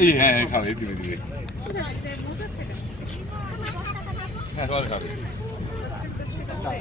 এই হ্যাঁ হ্যাঁ খাবে দিবে দিবে। হ্যাঁ সবাই খাবে। যাই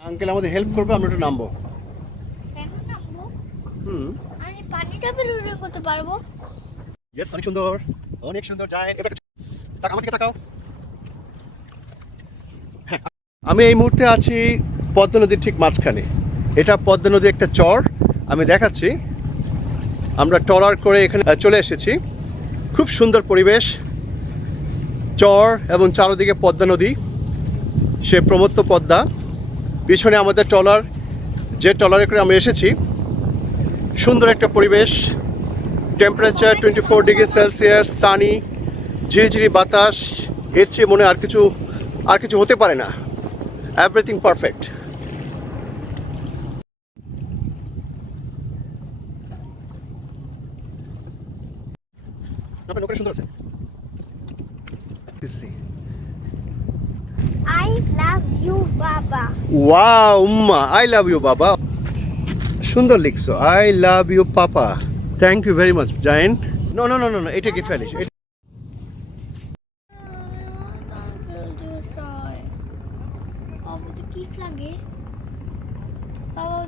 আঙ্কেল আমাদের হেল্প করবে আমরা একটু নামবো এখন নামবো? হুম আমি পানিটা করতে পারব? ইয়েস অনেক সুন্দর অনেক সুন্দর তাকাও, আমার দিকে তাকাও। হ্যাঁ আমি এই মুহূর্তে আছি পদ্মা নদীর ঠিক মাঝখানে। এটা পদ্মা নদীর একটা চর। আমি দেখাচ্ছি, আমরা ট্রলার করে এখানে চলে এসেছি। খুব সুন্দর পরিবেশ, চর এবং চারদিকে পদ্মা নদী। সে প্রমত্ত পদ্মা। পিছনে আমাদের ট্রলার, যে ট্রলারে করে আমরা এসেছি সুন্দর একটা পরিবেশ। Temperature twenty four degree Celsius sunny ঝিরিঝিরি বাতাস। এর চেয়ে মনে আর কিছু আর কিছু হতে পারে না। এভরিথিং পারফেক্ট সুন্দর আছে? আই লাভ ইউ বাবা ওয়াও উম্মা আই লাভ ইউ বাবা সুন্দর লিখছো। I love you papa thank you very much giant no no no no এটা কি ফেলিস এটা বাবু তো কি লাগে বাবা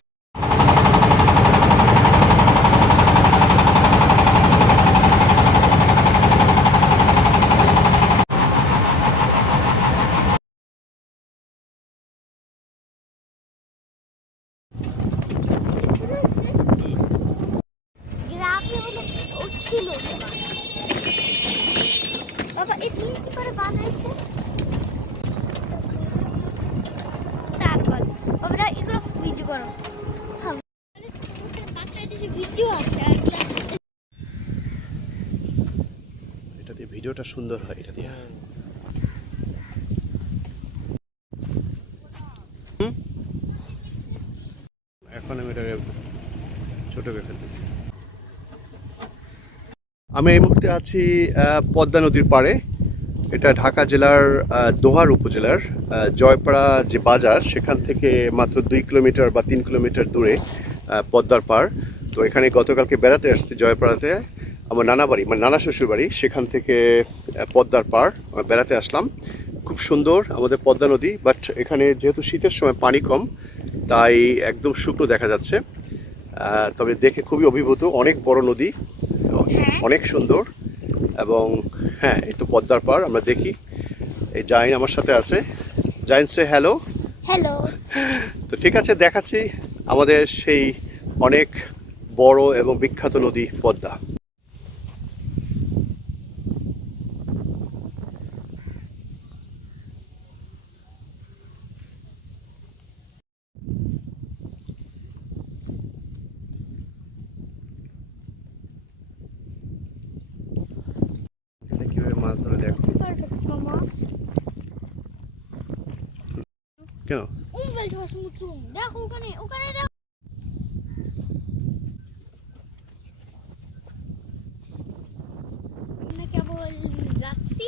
গ্রামে হলো ও ছিল বাবা এগুলি কি ভিডিওটা সুন্দর হয়, এটা দিয়ে। এখন আমি এটাকে ছোট করে ফেলতেছি। আমি এই মুহূর্তে আছি পদ্মা নদীর পাড়ে। এটা ঢাকা জেলার দোহার উপজেলার জয়পাড়া যে বাজার সেখান থেকে মাত্র দুই কিলোমিটার বা তিন কিলোমিটার দূরে পদ্মার পাড়। তো এখানে গতকালকে বেড়াতে আসছি জয়পাড়াতে। আমার নানা বাড়ি মানে নানা শ্বশুর বাড়ি সেখান থেকে পদ্মার পাড় আমরা বেড়াতে আসলাম। খুব সুন্দর আমাদের পদ্মা নদী বাট এখানে যেহেতু শীতের সময় পানি কম তাই একদম শুকনো দেখা যাচ্ছে। তবে দেখে খুবই অভিভূত অনেক বড় নদী অনেক সুন্দর। এবং হ্যাঁ একটু পদ্মার পার আমরা দেখি। এই জাইন আমার সাথে আছে। জাইন সে হ্যালো হ্যালো তো ঠিক আছে দেখাচ্ছি আমাদের সেই অনেক বড় এবং বিখ্যাত নদী পদ্মা। কেন Umweltverschmutzung. দেখো ওখানে ওখানে দেখো আমরা কেবল যাচ্ছি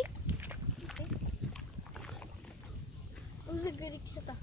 ওই যে রিক্সাটা